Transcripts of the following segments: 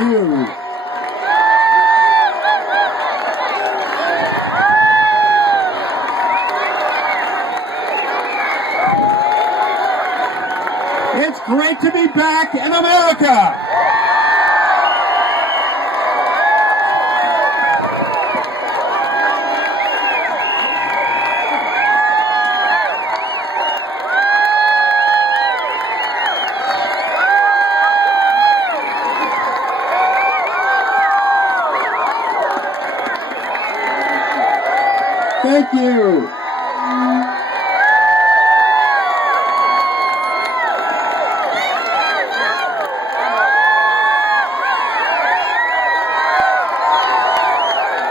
you. It's great to be back in America. Thank you.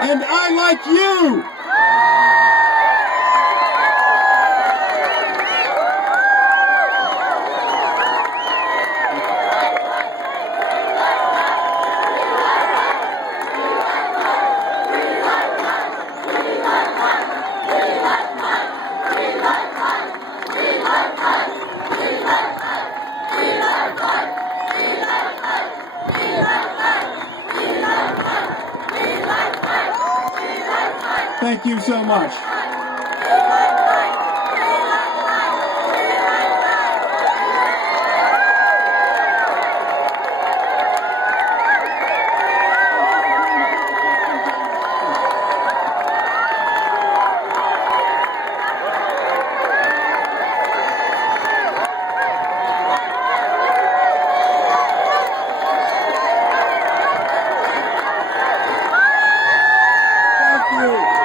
And I like you. Thank you so much. Thank you.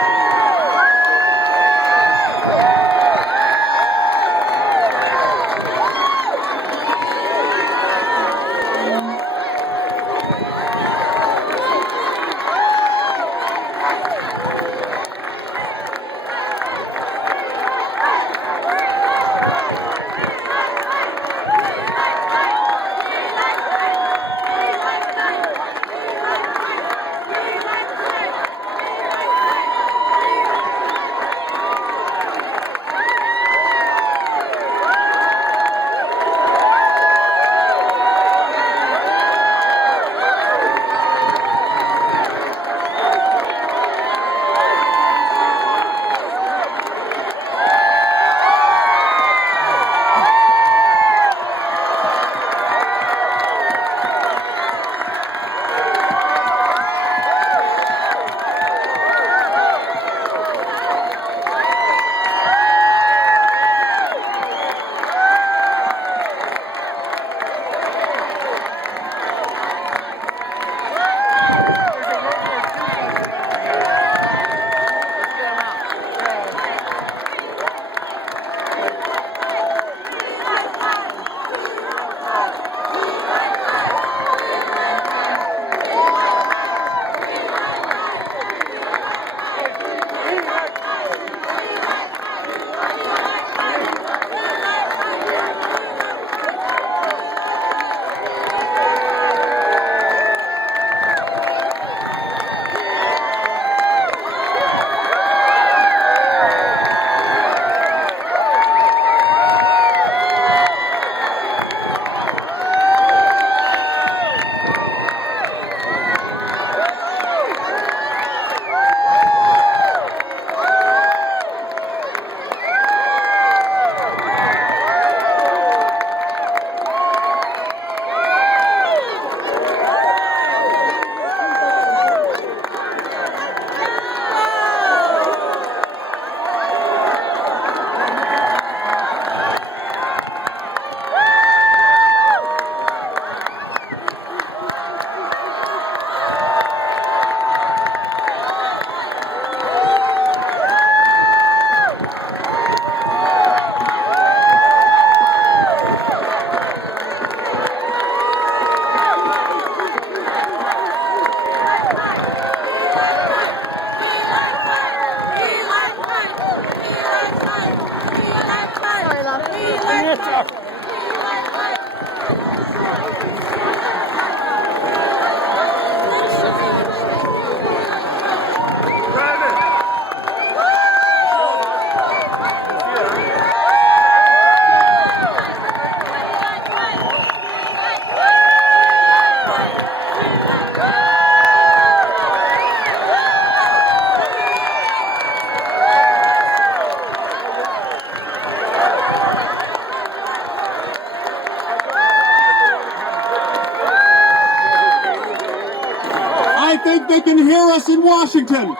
I think they can hear us in Washington.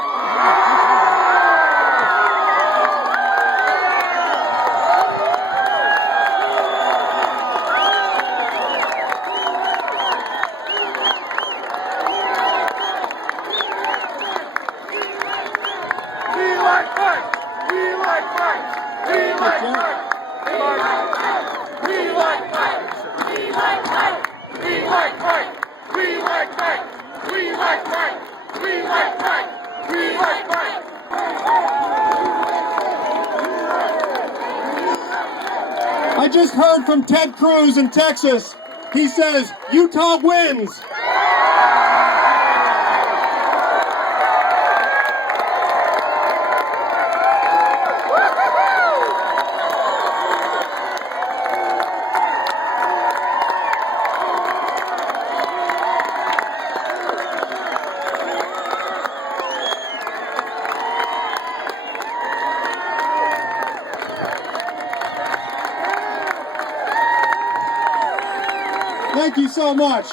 I just heard from Ted Cruz in Texas. He says, Utah wins. Thank you so much.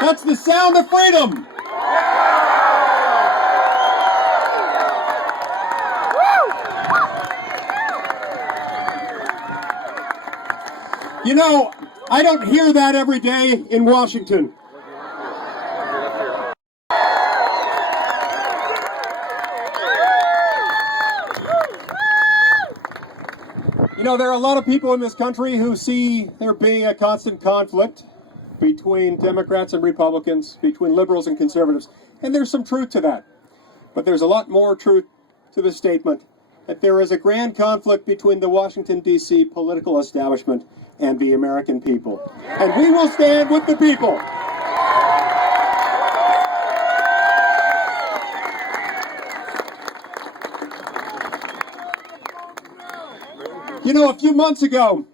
That's the sound of freedom. You know, I don't hear that every day in Washington. You know, there are a lot of people in this country who see there being a constant conflict between Democrats and Republicans, between liberals and conservatives, and there's some truth to that. But there's a lot more truth to the statement that there is a grand conflict between the Washington, D.C. political establishment and the American people. And we will stand with the people. You know, a few months ago,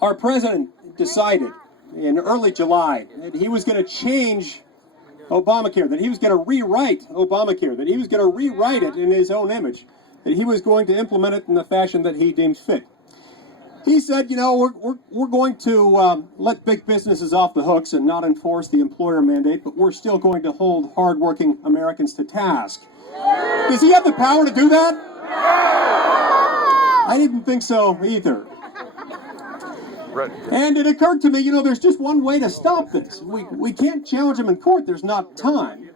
our president decided in early July that he was going to change Obamacare, that he was going to rewrite Obamacare, that he was going to rewrite it in his own image, that he was going to implement it in the fashion that he deems fit. He said, you know, we're going to let big businesses off the hooks and not enforce the employer mandate, but we're still going to hold hardworking Americans to task. Does he have the power to do that? I didn't think so either. And it occurred to me, you know, there's just one way to stop this. We can't challenge him in court. There's not time.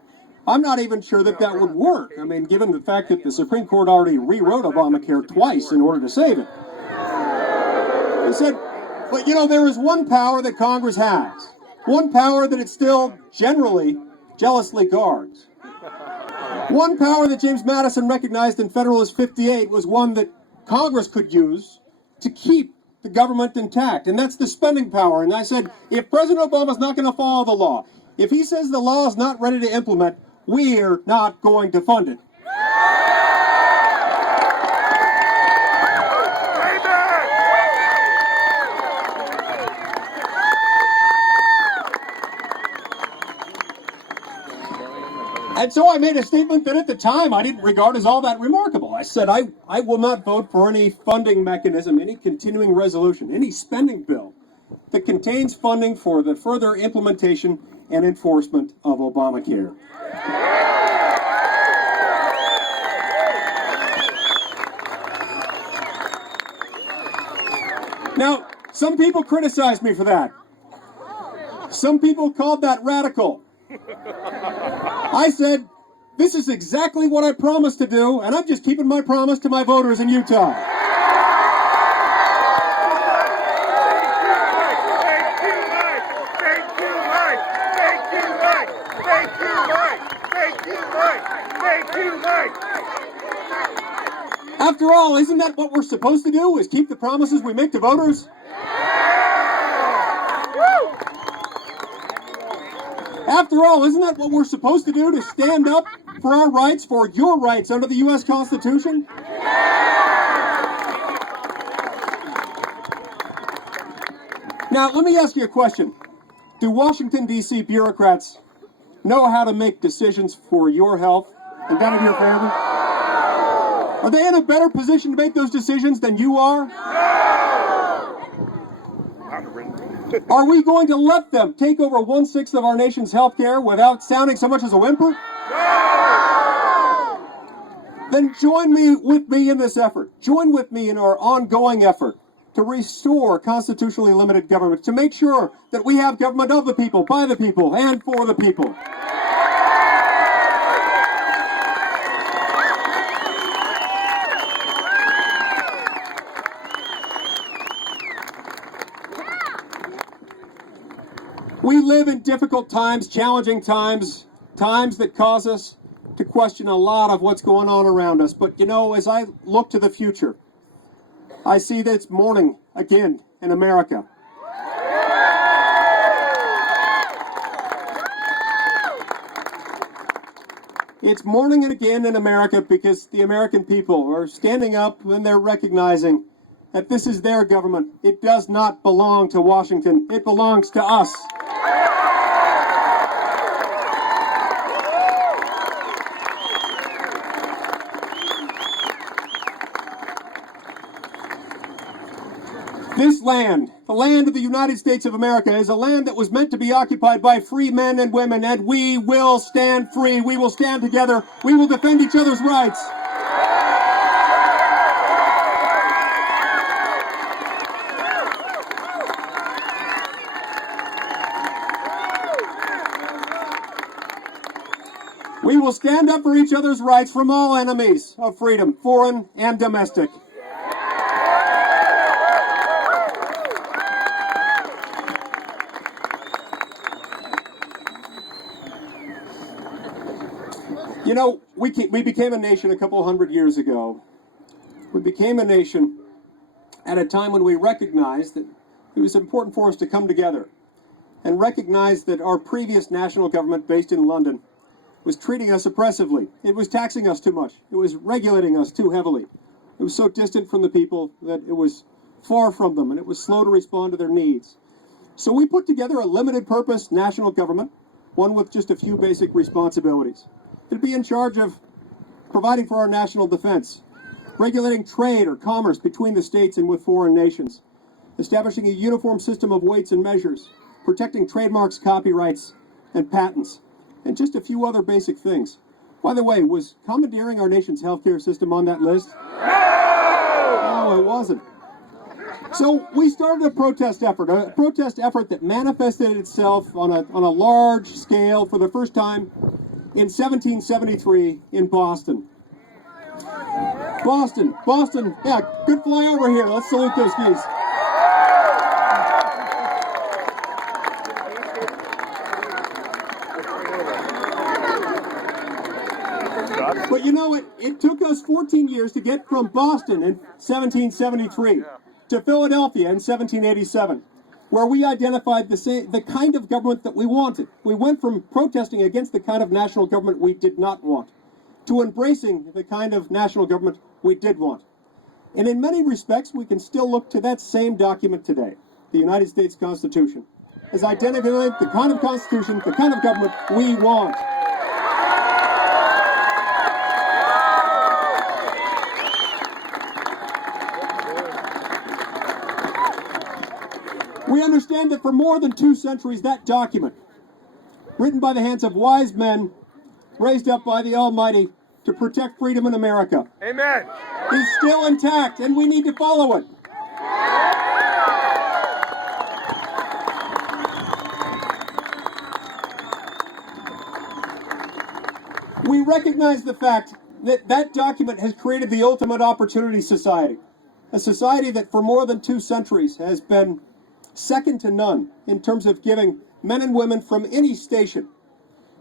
I'm not even sure that that would work. I mean, given the fact that the Supreme Court already rewrote Obamacare twice in order to save it. He said, but you know, there is one power that Congress has. One power that it still generally jealously guards. One power that James Madison recognized in Federalist 58 was one that Congress could use to keep the government intact, and that's the spending power. And I said, if President Obama's not going to follow the law, if he says the law is not ready to implement, we're not going to fund it. And so I made a statement that at the time I didn't regard as all that remarkable. I said I will not vote for any funding mechanism, any continuing resolution, any spending bill that contains funding for the further implementation and enforcement of Obamacare. Now, some people criticized me for that. Some people called that radical. I said, this is exactly what I promised to do, and I'm just keeping my promise to my voters in Utah. After all, isn't that what we're supposed to do, is keep the promises we make to voters? After all, isn't that what we're supposed to do, to stand up for our rights, for your rights under the U.S. Constitution? Now, let me ask you a question. Do Washington, D.C. bureaucrats know how to make decisions for your health and that of your family? Are they in a better position to make those decisions than you are? Are we going to let them take over 1/6 of our nation's health care without sounding so much as a whimper? Then join with me in this effort. Join with me in our ongoing effort to restore constitutionally limited government, to make sure that we have government of the people, by the people, and for the people. We live in difficult times, challenging times, times that cause us to question a lot of what's going on around us. But you know, as I look to the future, I see that it's morning again in America. It's morning again in America because the American people are standing up and they're recognizing that this is their government. It does not belong to Washington. It belongs to us. This land, the land of the United States of America, is a land that was meant to be occupied by free men and women, and we will stand free. We will stand together. We will defend each other's rights. We will stand up for each other's rights from all enemies of freedom, foreign and domestic. You know, we became a nation a couple hundred years ago. We became a nation at a time when we recognized that it was important for us to come together and recognize that our previous national government based in London was treating us oppressively. It was taxing us too much. It was regulating us too heavily. It was so distant from the people that it was far from them, and it was slow to respond to their needs. So we put together a limited purpose national government, one with just a few basic responsibilities. It'd be in charge of providing for our national defense, regulating trade or commerce between the states and with foreign nations, establishing a uniform system of weights and measures, protecting trademarks, copyrights, and patents, and just a few other basic things. By the way, was commandeering our nation's healthcare system on that list? No, it wasn't. So we started a protest effort that manifested itself on a large scale for the first time in 1773 in Boston. Boston, yeah, good fly over here. Let's salute those geese. But you know, it took us 14 years to get from Boston in 1773 to Philadelphia in 1787. Where we identified the kind of government that we wanted. We went from protesting against the kind of national government we did not want to embracing the kind of national government we did want. And in many respects, we can still look to that same document today, the United States Constitution, as identifying the kind of constitution, the kind of government we want. We understand that for more than 2 centuries, that document, written by the hands of wise men, raised up by the Almighty to protect freedom in America, Amen, is still intact, and we need to follow it. We recognize the fact that that document has created the ultimate opportunity society, a society that for more than 2 centuries has been second to none in terms of giving men and women from any station,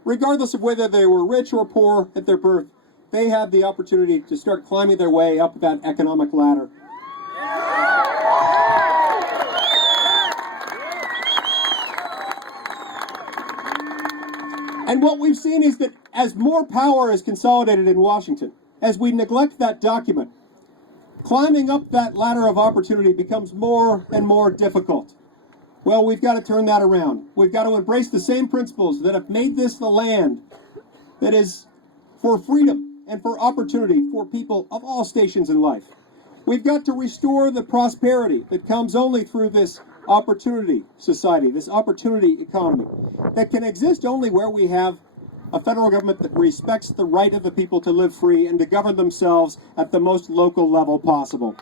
regardless of whether they were rich or poor at their birth, they had the opportunity to start climbing their way up that economic ladder. And what we've seen is that as more power is consolidated in Washington, as we neglect that document, climbing up that ladder of opportunity becomes more and more difficult. Well, we've got to turn that around. We've got to embrace the same principles that have made this the land that is for freedom and for opportunity for people of all stations in life. We've got to restore the prosperity that comes only through this opportunity society, this opportunity economy, that can exist only where we have a federal government that respects the right of the people to live free and to govern themselves at the most local level possible.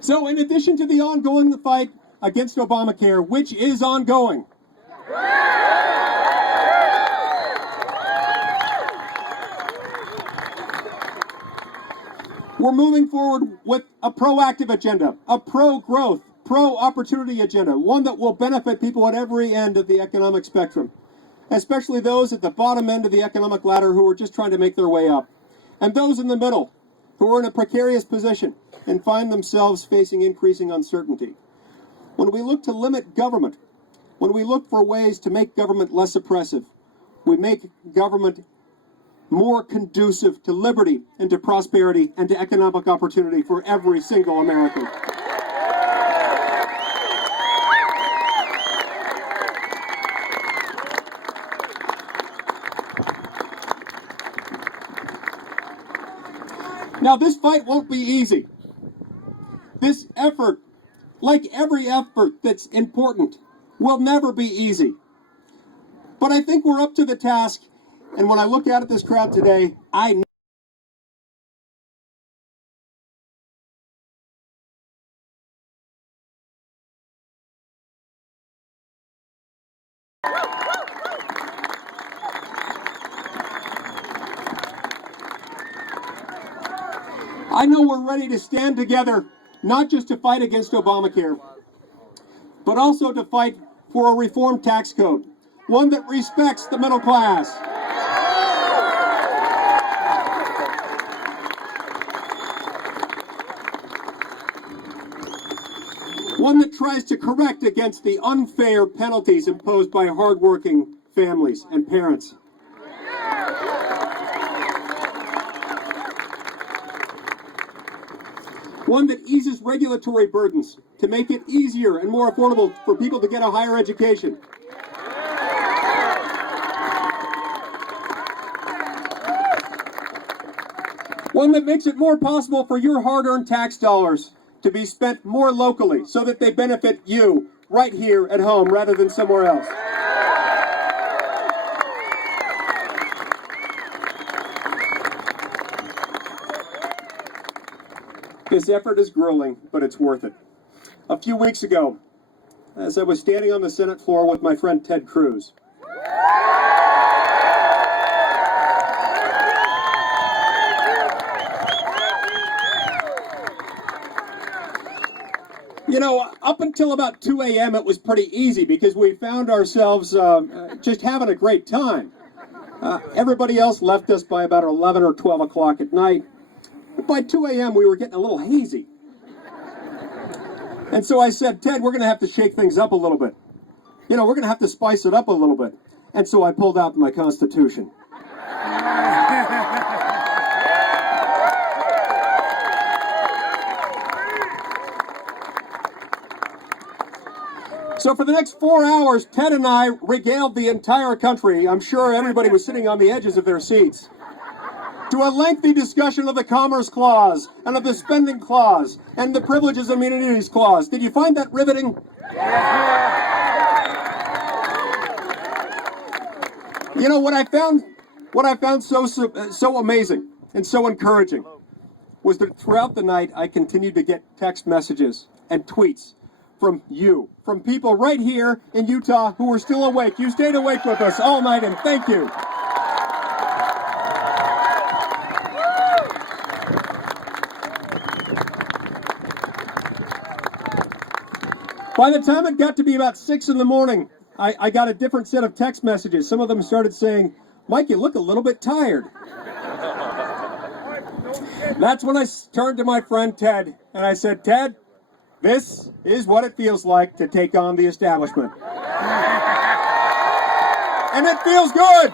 So in addition to the ongoing fight against Obamacare, which is ongoing, we're moving forward with a proactive agenda, a pro-growth, pro-opportunity agenda, one that will benefit people at every end of the economic spectrum, especially those at the bottom end of the economic ladder who are just trying to make their way up, and those in the middle who are in a precarious position and find themselves facing increasing uncertainty. When we look to limit government, when we look for ways to make government less oppressive, we make government more conducive to liberty and to prosperity and to economic opportunity for every single American. Now, this fight won't be easy. This effort, like every effort that's important, will never be easy. But I think we're up to the task, and when I look out at this crowd today, I know we're ready to stand together, not just to fight against Obamacare, but also to fight for a reformed tax code, one that respects the middle class. One that tries to correct against the unfair penalties imposed by hardworking families and parents. One that eases regulatory burdens to make it easier and more affordable for people to get a higher education. One that makes it more possible for your hard-earned tax dollars to be spent more locally so that they benefit you right here at home rather than somewhere else. This effort is grueling, but it's worth it. A few weeks ago, as I was standing on the Senate floor with my friend Ted Cruz, you know, up until about 2 a.m. it was pretty easy because we found ourselves just having a great time. Everybody else left us by about 11 or 12 o'clock at night. But by 2 a.m. we were getting a little hazy. And so I said, Ted, we're going to have to shake things up a little bit. You know, we're going to have to spice it up a little bit. And so I pulled out my Constitution. So for the next 4 hours, Ted and I regaled the entire country. I'm sure everybody was sitting on the edges of their seats, to a lengthy discussion of the Commerce Clause and of the Spending Clause and the Privileges and Immunities Clause. Did you find that riveting? You know, what I found so amazing and so encouraging was that throughout the night I continued to get text messages and tweets from you, from people right here in Utah who were still awake. You stayed awake with us all night, and thank you. By the time it got to be about 6 in the morning, I got a different set of text messages. Some of them started saying, Mike, you look a little bit tired. That's when I turned to my friend Ted, and I said, Ted, this is what it feels like to take on the establishment. And it feels good.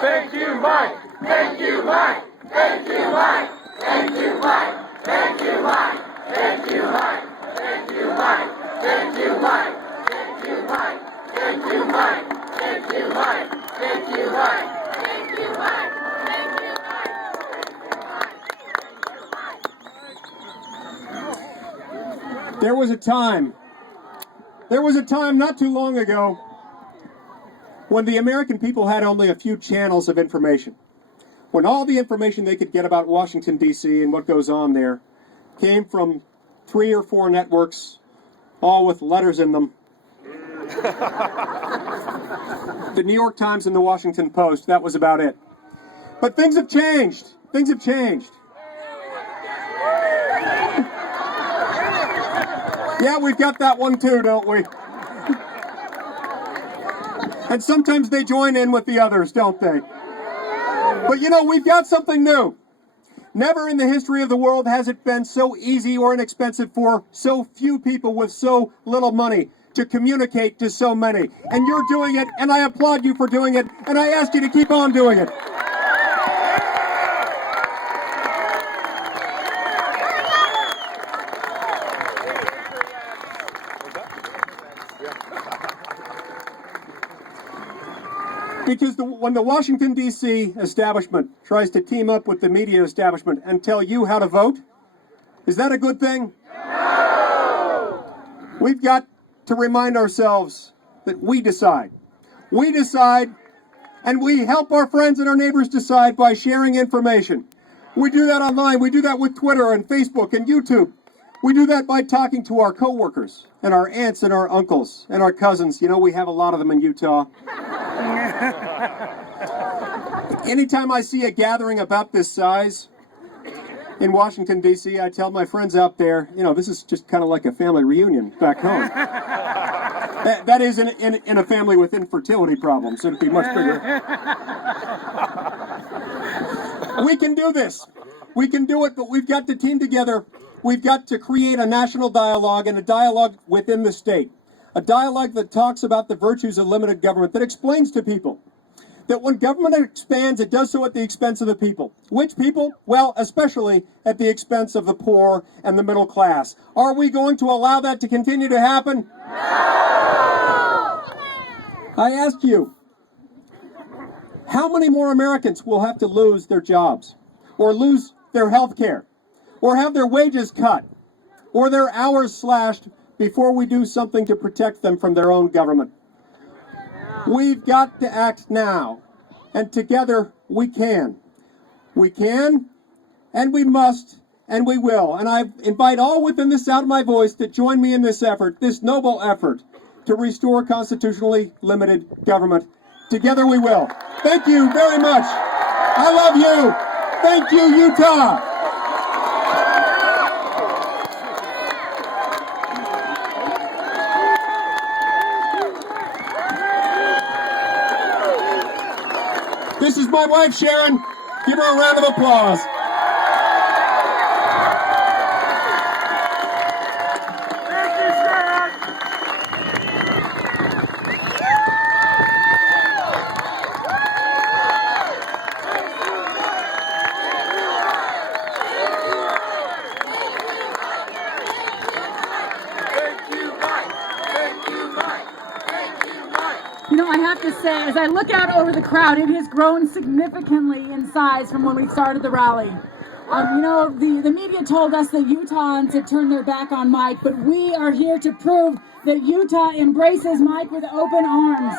Thank you, Mike. Thank you, Mike. Thank you, Mike. Thank you, Mike. Thank you, Mike. Thank you, Mike. Thank you, Mike. Thank you, Mike. Thank you, Mike. Thank you, Mike. Thank you, Mike. Thank you, Mike. Thank you, Mike. Thank you, Mike. There was a time not too long ago when the American people had only a few channels of information. When all the information they could get about Washington, D.C. and what goes on there came from 3 or 4 networks, all with letters in them. The New York Times and the Washington Post, that was about it. But things have changed. Things have changed. Yeah, we've got that one too, don't we? And sometimes they join in with the others, don't they? But you know, we've got something new. Never in the history of the world has it been so easy or inexpensive for so few people with so little money to communicate to so many. And you're doing it, and I applaud you for doing it, and I ask you to keep on doing it. Because when the Washington, D.C. establishment tries to team up with the media establishment and tell you how to vote, is that a good thing? No! We've got to remind ourselves that we decide. We decide, and we help our friends and our neighbors decide by sharing information. We do that online. We do that with Twitter and Facebook and YouTube. We do that by talking to our coworkers and our aunts and our uncles and our cousins. You know, we have a lot of them in Utah. Anytime I see a gathering about this size in Washington, D.C., I tell my friends out there, you know, this is just kind of like a family reunion back home. That is in a family with infertility problems, so it'd be much bigger. We can do this. We can do it, but we've got to team together. We've got to create a national dialogue and a dialogue within the state. A dialogue that talks about the virtues of limited government, that explains to people that when government expands, it does so at the expense of the people. Which people? Well, especially at the expense of the poor and the middle class. Are we going to allow that to continue to happen? No! I ask you, how many more Americans will have to lose their jobs, or lose their health care, or have their wages cut, or their hours slashed before we do something to protect them from their own government? We've got to act now, and together we can. We can, and we must, and we will. And I invite all within the sound of my voice to join me in this effort, this noble effort, to restore constitutionally limited government. Together we will. Thank you very much. I love you. Thank you, Utah. This is my wife, Sharon. Give her a round of applause. Thank you, Sharon. You know, I have to say, as I look out over the crowd, it has grown significantly in size from when we started the rally. You know, the media told us that Utahans had turned their back on Mike, but we are here to prove that Utah embraces Mike with open arms.